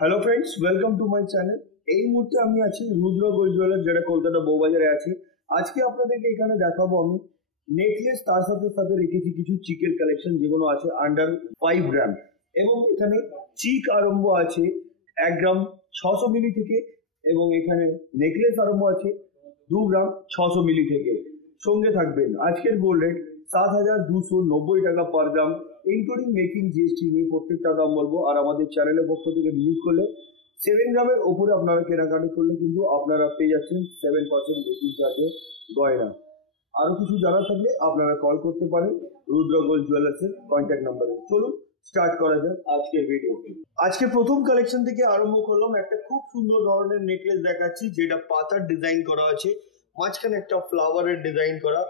Hello friends, welcome to my channel. এই মুহূর্তে আমি আছি রুদ্র গোল্ড জুয়েলার্স, যেটা কলকাতা বউবাজারে আছে। আজকে আপনাদেরকে এখানে দেখাবো আমি নেকলেস, তার সাথে সাথে রেখেছি কিছু চিকের কালেকশন, যেগুলো আছে আন্ডার 5 গ্রাম। এবং এখানে চিক আরম্ভ আছে 1 গ্রাম 600 মিলি থেকে, এবং এখানে নেকলেস আরম্ভ আছে 2 গ্রাম 600 মিলি থেকে। সঙ্গে থাকবেন আজকের গোল্ড রেট 7,290 টাকা পার গ্রাম, ইনক্লুডিং মেকিং জিএসটি নিয়ে প্রত্যেকটা দাম বলবো। আর আমাদের চ্যানেলের পক্ষ থেকে ভিজিট করলে 7 গ্রামের ওপরে আপনারা কেনাকাটি করলে কিন্তু আপনারা পেয়ে যাচ্ছেন 7% মেকিং চার্জে গয়না। আরো কিছু জানার থাকলে আপনারা কল করতে পারেন রুদ্র গোল্ড জুয়েলার্সের কন্ট্যাক্ট নাম্বারে। চলুন স্টার্ট করা যাক আজকের ভিডিও। আজকে প্রথম কালেকশন থেকে আরম্ভ করলাম। একটা খুব সুন্দর ধরনের নেকলেস দেখাচ্ছি, যেটা পাতার ডিজাইন করা আছে, মাঝখানে একটা ফ্লাওয়ারের ডিজাইন করা,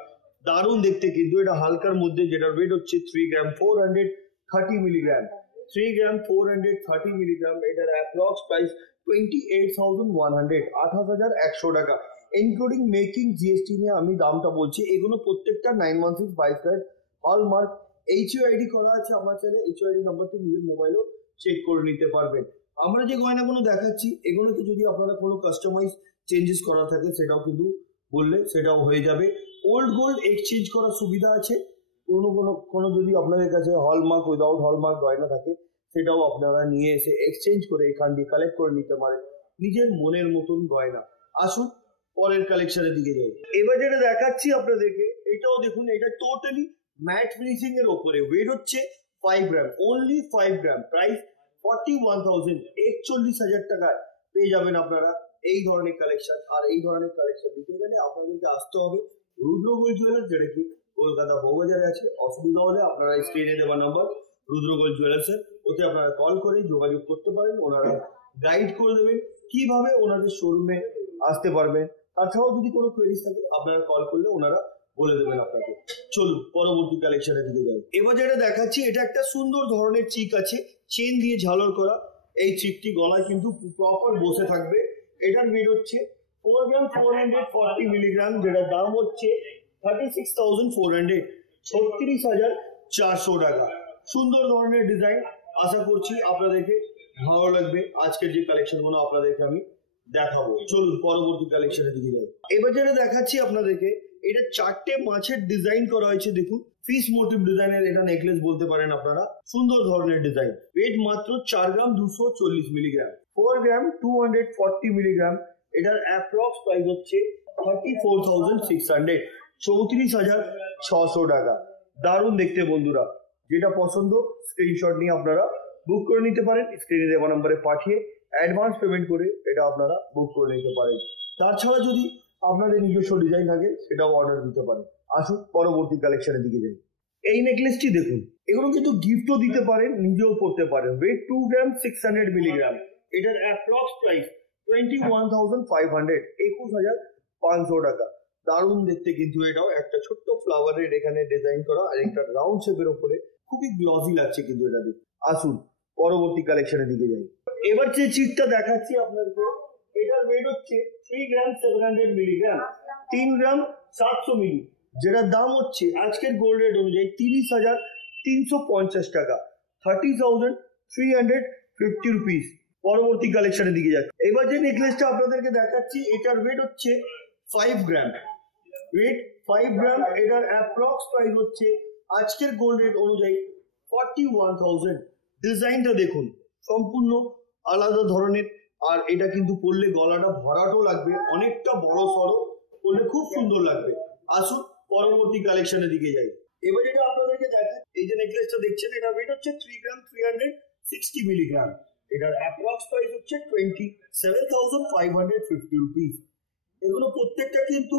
দারুণ দেখতে কিন্তু। এটা হালকার মধ্যে, যেটা ওয়েট হচ্ছে 3 গ্রাম 430 মিলিগ্রাম। 3 গ্রাম 430 মিলিগ্রাম। এটার অ্যাপ্রক্স প্রাইস 28,100, 28,100 টাকা, ইনক্লুডিং মেকিং জিএসটি নিয়ে আমি দামটা বলছি। এগুলো প্রত্যেকটা 916 22 ক্যারেট হলমার্ক, এইচইউআইডি করা আছে। আমার চ্যানেলে এইচইউআইডি নাম্বারটি নিজের মোবাইলেও চেক করে নিতে পারবেন। আমরা যে গয়নাগুলো দেখাচ্ছি, এগুলোতে যদি আপনারা কোনো কাস্টমাইজ চেঞ্জেস করা থাকে, সেটাও কিন্তু বললে সেটাও হয়ে যাবে। ওল্ড গোল্ড এক্সচেঞ্জ করার সুবিধা আছে। কোনো যদি আপনাদের কাছে হলমার্ক, উইদাউট হলমার্ক গয়না থাকে, সেটাও আপনারা নিয়ে এসে এক্সচেঞ্জ করে এখান দিয়ে কালেক্ট করে নিতে পারেন নিজের মনের মতন গয়না। আসুন পরের কালেকশনের দিকে যাই। এবার যেটা দেখাচ্ছি আপনাদেরকে, এটাও দেখুন, এটা টোটালি ম্যাট ফিনিশিং এর ওপরে। ওয়েট হচ্ছে 5 গ্রাম, অনলি 5 গ্রাম। প্রাইস 41,000, 41,000 টাকায় পেয়ে যাবেন আপনারা এই ধরনের কালেকশন। আর এই ধরনের কালেকশন দিতে গেলে আপনাদেরকে আসতে হবে রুদ্র গোল্ড জুয়েলার্স, যেটা কি কলকাতা বউবাজারে আছে। অসুবিধা হলে আপনারা স্ক্রিনে দেওয়া নাম্বার রুদ্র গোল্ড জুয়েলার্সের, ওতে আপনারা কল করে যোগাযোগ করতে পারেন। ওনারা গাইড করে দেবেন কিভাবে ওনাদের শোরুমে আসতে পারবেন। তাছাড়াও যদি কোনো কোয়েরিজ থাকে, আপনারা কল করলে ওনারা বলে দেবেন আপনাকে। চলুন পরবর্তী কালেকশনের দিকে যাই। এবার যেটা দেখাচ্ছি, এটা একটা সুন্দর ধরনের চিক আছে, চেন দিয়ে ঝালর করা। এই চিকটি গলায় কিন্তু প্রপার বসে থাকবে। এটার ওয়েট হচ্ছে 4 গ্রাম 440 মিলিগ্রাম, যেটার দাম হচ্ছে 36,400, 36,400 টাকা। সুন্দর ধরনের ডিজাইন, আশা করছি আপনাদেরকে ভালো লাগবে আজকের যে কালেকশনগুলো আপনাদেরকে আমি দেখাবো। চলুন পরবর্তী কালেকশনের দিকে যাই। এবার যেটা দেখাচ্ছি আপনাদেরকে, এটা 4টে মাছের ডিজাইন করা হয়েছে। দেখুন, ফিশ মোটিভ ডিজাইনের এটা নেকলেস বলতে পারেন আপনারা। সুন্দর ধরনের ডিজাইন। ওয়েট মাত্র 4 গ্রাম 240 মিলিগ্রাম, 4 গ্রাম 240 মিলিগ্রাম। এটার অ্যাপ্রক্স প্রাইস হচ্ছে 34,600, 34,600 টাকা। দারুণ দেখতে বন্ধুরা। যেটা পছন্দ স্ক্রিনশট নিয়ে আপনারা বুক করে নিতে পারেন। স্ক্রিনে দেওয়া নাম্বারে পাঠিয়ে অ্যাডভান্স পেমেন্ট করে এটা আপনারা বুক করে নিতে পারেন। তাছাড়া যদি আপনাদের নিজস্ব ডিজাইন থাকে, সেটাও অর্ডার দিতে পারেন। আসুন পরবর্তী কালেকশনের দিকে যাই। এই নেকলেসটি দেখুন, এগুলো কিন্তু গিফটও দিতে পারেন, নিজেও পড়তে পারেন। ওয়েট 2 গ্রাম 600 মিলিগ্রাম। এটার অ্যাপ্রক্স প্রাইস 21,500, 21,500 টাকা। দারুণ দেখতে কিন্তু। এটাও একটা ছোট্ট ফ্লাওয়ারের এখানে ডিজাইন করা, আর একটা রাউন্ড শেপের উপরে। খুবই গ্লসি লাগছে কিন্তু এটা দেখতে। আসুন পরবর্তী কালেকশনের দিকে যাই। এবার যে চিকটা দেখাচ্ছি আপনাদেরকে, এটার ওয়েট হচ্ছে 3 গ্রাম 700 মিলিগ্রাম, 3 গ্রাম 700 মিলি, যেটার দাম হচ্ছে আজকের গোল্ড রেট অনুযায়ী 30,350 টাকা, 30,350 রুপিস। পরবর্তী কালেকশনের দিকে যাচ্ছে। এবার যে নেকলেসটা আপনাদেরকে দেখাচ্ছি, এটার ওয়েট হচ্ছে 5 গ্রাম। ওয়েট 5 গ্রাম। এটার অ্যাপ্রক্স প্রাইস হচ্ছে আজকের গোল্ড রেট অনুযায়ী 41,000। ডিজাইনটা দেখুন, সম্পূর্ণ আলাদা ধরনের। আর এটা কিন্তু পরলে গলাটা ভরাটও লাগবে, অনেকটা বড় সড়ো, পরলে খুব সুন্দর লাগবে। আসুন পরবর্তী কালেকশনের দিকে যাই। এবার যেটা আপনাদেরকে দেখাই, এই যে নেকলেসটা দেখছেন, এটা ওয়েট হচ্ছে 3 গ্রাম 360 মিলিগ্রাম। এটার অ্যাপ্রক্স প্রাইস হচ্ছে 27,550 রুপিস। এগুলো প্রত্যেকটা কিন্তু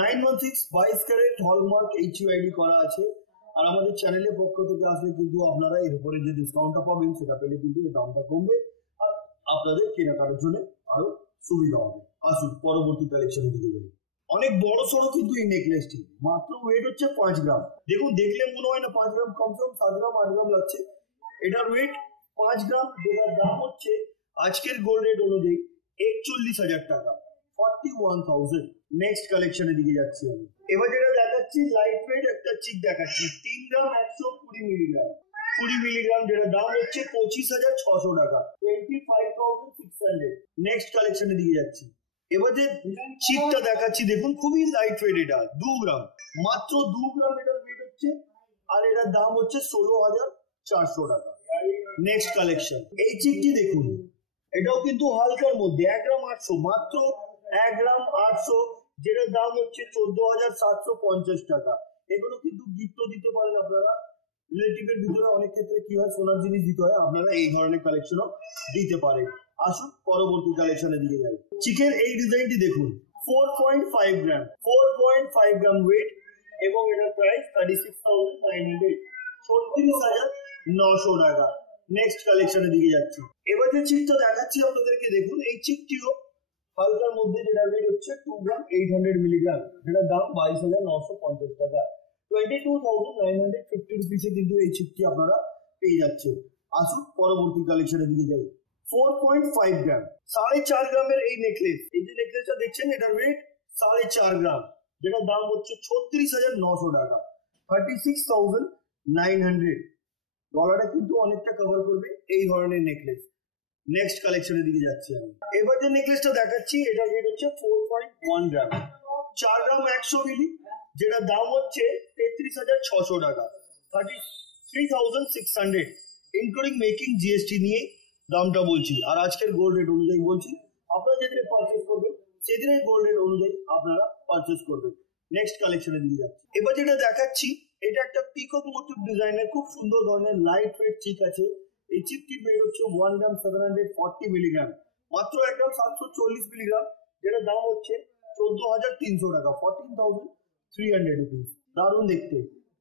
916 22 ক্যারেট হলমার্ক, এইচইউআইডি করা আছে। আর আমাদের চ্যানেলের পক্ষ থেকে আসলে কিন্তু আপনারা এর উপরে যে ডিসকাউন্টটা পাবেন, সেটা পেলে কিন্তু এই দামটা কমবে, আর আপনাদের কেনাকাটার জন্য আরো সুবিধা হবে। আসুন পরবর্তী কালেকশনের দিকে যাই। অনেক বড় সড়ো কিন্তু এই নেকলেসটি। মাত্র ওয়েট হচ্ছে 5 গ্রাম। দেখুন, দেখলে মনে হয় না 5 গ্রাম, কমসে কম 7 গ্রাম 8 গ্রাম লাগছে। এটার ওয়েট 5 গ্রাম, যেটার দাম হচ্ছে আজকের গোল্ড রেট অনুযায়ী 41,000 টাকা, 41,000। নেক্সট কালেকশনের দিকে যাচ্ছি আমি। এবার যেটা দেখাচ্ছি, লাইট ওয়েট একটা চিক দেখাচ্ছি, 3 গ্রাম 120 মিলিগ্রাম, 20 মিলিগ্রাম, যেটা দাম হচ্ছে 25,600 টাকা, 25,600 600। নেক্সট কালেকশনের দিকে যাচ্ছি। এবার যে চিপটা দেখাচ্ছি দেখুন, খুবই লাইট ওয়েট, এটা 2 গ্রাম, মাত্র 2 গ্রাম এটার ওয়েট হচ্ছে, আর এটার দাম হচ্ছে 16,400 টাকা। নেক্সট কালেকশন, এই চিপটি দেখুন, এটাও কিন্তু হালকার মধ্যে 1 গ্রাম 800, মাত্র 1 গ্রাম 800, যেটার দাম হচ্ছে 14,750 টাকা। এগুলো কিন্তু গিফটও দিতে পারেন আপনারা, রিলেটিভের ভিতরে অনেক ক্ষেত্রে কি হয়, সোনার জিনিস দিতে হয়, আপনারা এই ধরনের কালেকশনও দিতে পারেন। আসুন পরবর্তী কালেকশনের দিকে যাই। চিকের এই ডিজাইনটি দেখুন, 4.5 গ্রাম, 4.5 গ্রাম ওয়েট, এবং এটার প্রাইস 36,900, 36,900 টাকা। নেক্সট কালেকশনের দিকে যাচ্ছি। এবার যে চিপটা দেখাচ্ছি আপনাদেরকে দেখুন, এই চিপটিও হালকার মধ্যে, যেটা ওয়েট হচ্ছে 2 গ্রাম 800 মিলিগ্রাম, যেটার দাম 22,950 টাকা। 22,950 রুপিসে কিন্তু এই চিপটি আপনারা পেয়ে যাচ্ছে। আসুন পরবর্তী কালেকশনের দিকে যাই। 4.5 গ্রাম, 4.5 গ্রামের এই নেকলেস, এই যে নেকলেসটা দেখছেন, এটার ওয়েট 4.5 গ্রাম, যেটার দাম হচ্ছে 36,900 টাকা, 36,900। গলাটা কিন্তু অনেকটা কভার করবে এই ধরনের নেকলেস। নেক্সট কালেকশনের দিকে যাচ্ছি আমি। এবার যে নেকলেসটা দেখাচ্ছি, এটার ওয়েট হচ্ছে 4.1 গ্রাম, 4 গ্রাম 100 মিলি, যেটার দাম হচ্ছে 33,600 টাকা, 33,600, ইনক্লুডিং মেকিং জিএসটি নিয়ে দামটা বলছি, আর আজকের গোল্ড রেট অনুযায়ী বলছি। আপনারা যেদিনে পারচেস করবেন সেদিনের গোল্ড রেট অনুযায়ী আপনারা পারচেস করবেন। নেক্সট কালেকশনের দিকে যাচ্ছি। এবার যেটা দেখাচ্ছি, এটা একটা পিকক মোটিভ ডিজাইনের খুব সুন্দর ধরনের লাইট ওয়েট চিক আছে। এই চিপটির ওয়েট হচ্ছে 1 গ্রাম 740 মিলিগ্রাম, মাত্র 1 গ্রাম 740 মিলিগ্রাম, যেটার দাম হচ্ছে 14,300 টাকা, 14,300 রুপিস। দারুণ দেখতে।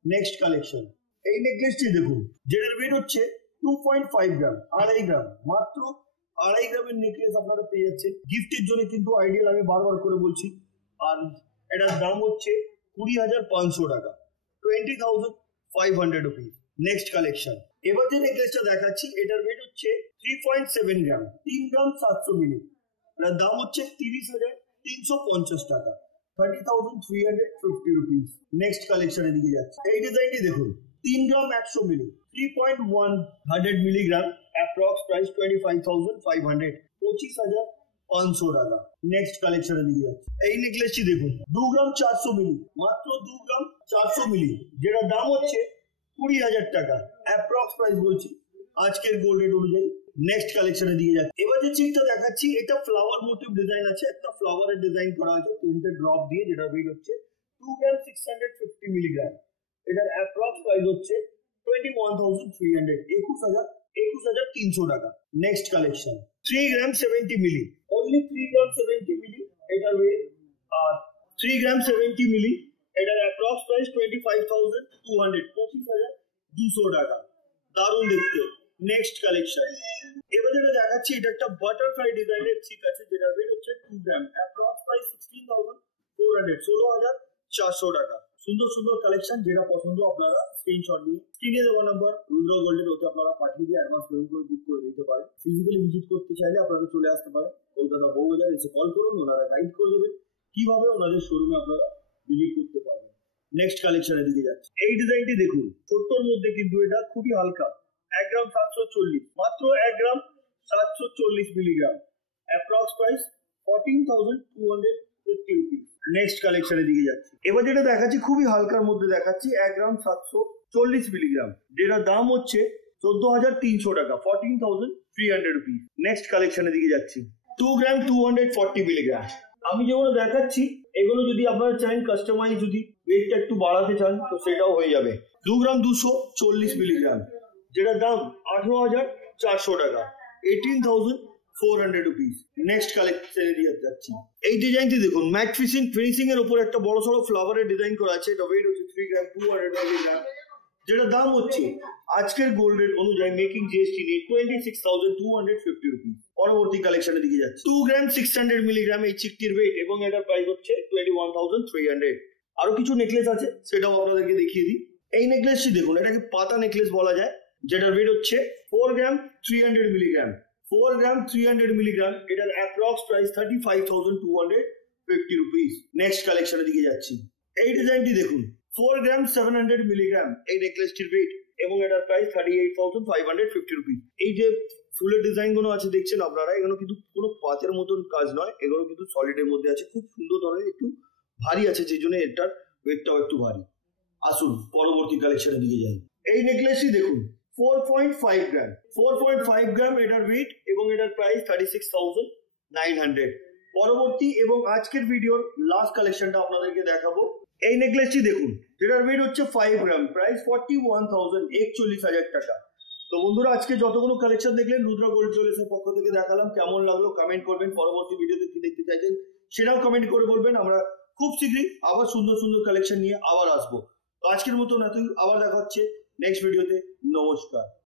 নেক্সট কালেকশন, এই নেকলেসটি দেখুন, যেটার ওয়েট হচ্ছে 2.5 গ্রাম, 2.5 গ্রাম, মাত্র 2.5 গ্রামের নেকলেস আপনারা পেয়ে যাচ্ছেন। গিফটের জন্য কিন্তু আইডিয়াল, আমি বারবার করে বলছি। আর এটার দাম হচ্ছে 20,500 টাকা, 20,500 রুপিস। নেক্সট কালেকশন, এবার যে নেকলেসটা দেখাচ্ছি, এটার ওয়েট হচ্ছে 3.7 গ্রাম, 3 গ্রাম 700 মিলি, এটার দাম হচ্ছে 30,350 টাকা, 30,350 রুপিস। নেক্সট কালেকশনের দিকে যাচ্ছে। এই ডিজাইনটি দেখুন, 3 গ্রাম 100 মিলি, 3.1 মিলিগ্রাম, অ্যাপ্রক্স প্রাইস 25,500, 25,500 টাকা। নেক্সট কালেকশনের দিকে যাচ্ছে। এই নেকলেসটি দেখুন, 2 গ্রাম 400 মিলি, মাত্র 2 গ্রাম 400 মিলি, যেটার দাম হচ্ছে 20,000 টাকা, অ্যাপ্রক্স প্রাইস বলছি আজকের গোল্ড রেট অনুযায়ী। নেক্সট কালেকশনের দিকে যাচ্ছে। এবার যে চিপটা দেখাচ্ছি, এটা ফ্লাওয়ার মোটিভ ডিজাইন আছে, একটা ফ্লাওয়ারের ডিজাইন করা আছে তিনটে ড্রপ দিয়ে, যেটা ওয়েট হচ্ছে 2 গ্রাম 650 মিলিগ্রাম, এটার অ্যাপ্রক্স প্রাইস হচ্ছে 21,300, 21,300 টাকা। নেক্সট কালেকশন, 3 গ্রাম 70 মিলি, অনলি 3 গ্রাম 70 মিলি এটার ওয়েট, আর 3 গ্রাম 70 মিলি, এটার অ্যাপ্রক্স প্রাইস 25,200, 25,200 টাকা। দারুণ দেখতে। নেক্সট কালেকশন, এবার যেটা দেখাচ্ছি, এটা একটা বাটারফ্লাই ডিজাইনের চিক আছে, যেটা ওয়েট হচ্ছে 2 গ্রাম, অ্যাপ্রক্স প্রাইস 16,400, 16,400 টাকা। সুন্দর সুন্দর কালেকশন, যেটা পছন্দ আপনারা স্ক্রিনশট নিয়ে স্ক্রিনে দেওয়া নাম্বার রুদ্র গোল্ডের ওতে আপনারা পাঠিয়ে দিয়ে অ্যাডভান্স পেমেন্ট করে বুক করে দিতে পারেন। ফিজিক্যালি ভিজিট করতে চাইলে আপনারা চলে আসতে পারেন কলকাতা বউবাজার, এসে কল করুন, ওনারা গাইড করে দেবেন কিভাবে ওনাদের শোরুমে আপনারা ভিজিট করতে পারবেন। নেক্সট কালেকশনের দিকে যাচ্ছে। এই ডিজাইনটি দেখুন, ছোট্টর মধ্যে কিন্তু এটা খুবই হালকা, 1 গ্রাম 740, মাত্র 1 গ্রাম 740 milligram, approx price 14,250 rupees. Next কালেকশনের দিকে যাচ্ছি। এবার যেটা দেখাচ্ছি, খুবই হালকার মধ্যে দেখাচ্ছি, 1 গ্রাম 740 মিলিগ্রাম, যেটার দাম হচ্ছে 14,300 টাকা, 14,300 রুপিস। নেক্সট কালেকশনের দিকে যাচ্ছি। 2 গ্রাম 240 মিলিগ্রাম, আমি যেগুলো দেখাচ্ছি এগুলো যদি আপনারা চান কাস্টমাইজ, যদি ওয়েটটা একটু বাড়াতে চান তো সেটাও হয়ে যাবে। 2 গ্রাম 240 মিলিগ্রাম, যেটার দাম 18,400 টাকা, 18,400 রুপিস। নেক্সট কালেকশনে দিয়ে যাচ্ছি। এই ডিজাইনটি দেখুন, ম্যাট ফিনিশিং এর উপর একটা বড় সড়ো ফ্লাওয়ারের ডিজাইন করা আছে, এটা ওয়েট হচ্ছে 3 গ্রাম 200 মিলিগ্রাম, যেটা দাম হচ্ছে আজকের গোল্ড রেট অনুযায়ী মেকিং জিএসটি নিয়ে 26,250 রুপিস। পরবর্তী কালেকশনের দিকে যাচ্ছে। 2 গ্রাম 600 মিলিগ্রাম এই চিকটির ওয়েট, এবং এটার প্রাইস হচ্ছে 21,300। আরো কিছু নেকলেস আছে, সেটাও আপনাদেরকে দেখিয়ে দিই। এই নেকলেসটি দেখুন, এটাকে পাতা নেকলেস বলা যায়, যেটার ওয়েট হচ্ছে 4 গ্রাম 300 মিলিগ্রাম, 4 গ্রাম 300 মিলিগ্রাম, এটার অ্যাপ্রক্স প্রাইস 35,250 রুপিস। নেক্সট কালেকশনের দিকে যাচ্ছি। এই ডিজাইনটি দেখুন, 4 গ্রাম 700 মিলিগ্রাম এই নেকলেসটির ওয়েট, এবং এটার প্রাইস 38,550 রুপিস। এই যে ফুলের ডিজাইন গুলো আছে দেখছেন আপনারা, এগুলো কিন্তু কোনো পাতের মতন কাজ নয়, এগুলো কিন্তু সলিডের মধ্যে আছে, খুব সুন্দর ধরনের, একটু ভারী আছে যে জন্য এটার ওয়েটটাও একটু ভারী। আসুন পরবর্তী কালেকশনের দিকে যাই। এই নেকলেসটি দেখুন 4.5 গ্রাম, 4.5 গ্রাম এটার ওয়েট এবং এটার প্রাইস 36,900। পরবর্তী এবং আজকের ভিডিওর লাস্ট কালেকশনটা আপনাদেরকে দেখাবো। এই নেকলেসটি দেখুন, যেটার ওয়েট হচ্ছে 5 গ্রাম, প্রাইস 41,000 টাকা। তো বন্ধুরা, আজকে যতগুলো কালেকশন দেখলেন রুদ্রা গোল্ড জুয়েলার্সের পক্ষ থেকে দেখালাম, কেমন লাগলো কমেন্ট করবেন। পরবর্তী ভিডিওতে কি দেখতে চাইছেন সেটাও কমেন্ট করে বলবেন। আমরা খুব শীঘ্রই আবার সুন্দর সুন্দর কালেকশন নিয়ে আবার আসবো। তো আজকের মতন এতই, আবার দেখা হচ্ছে নেক্সট ভিডিওতে। নমস্কার।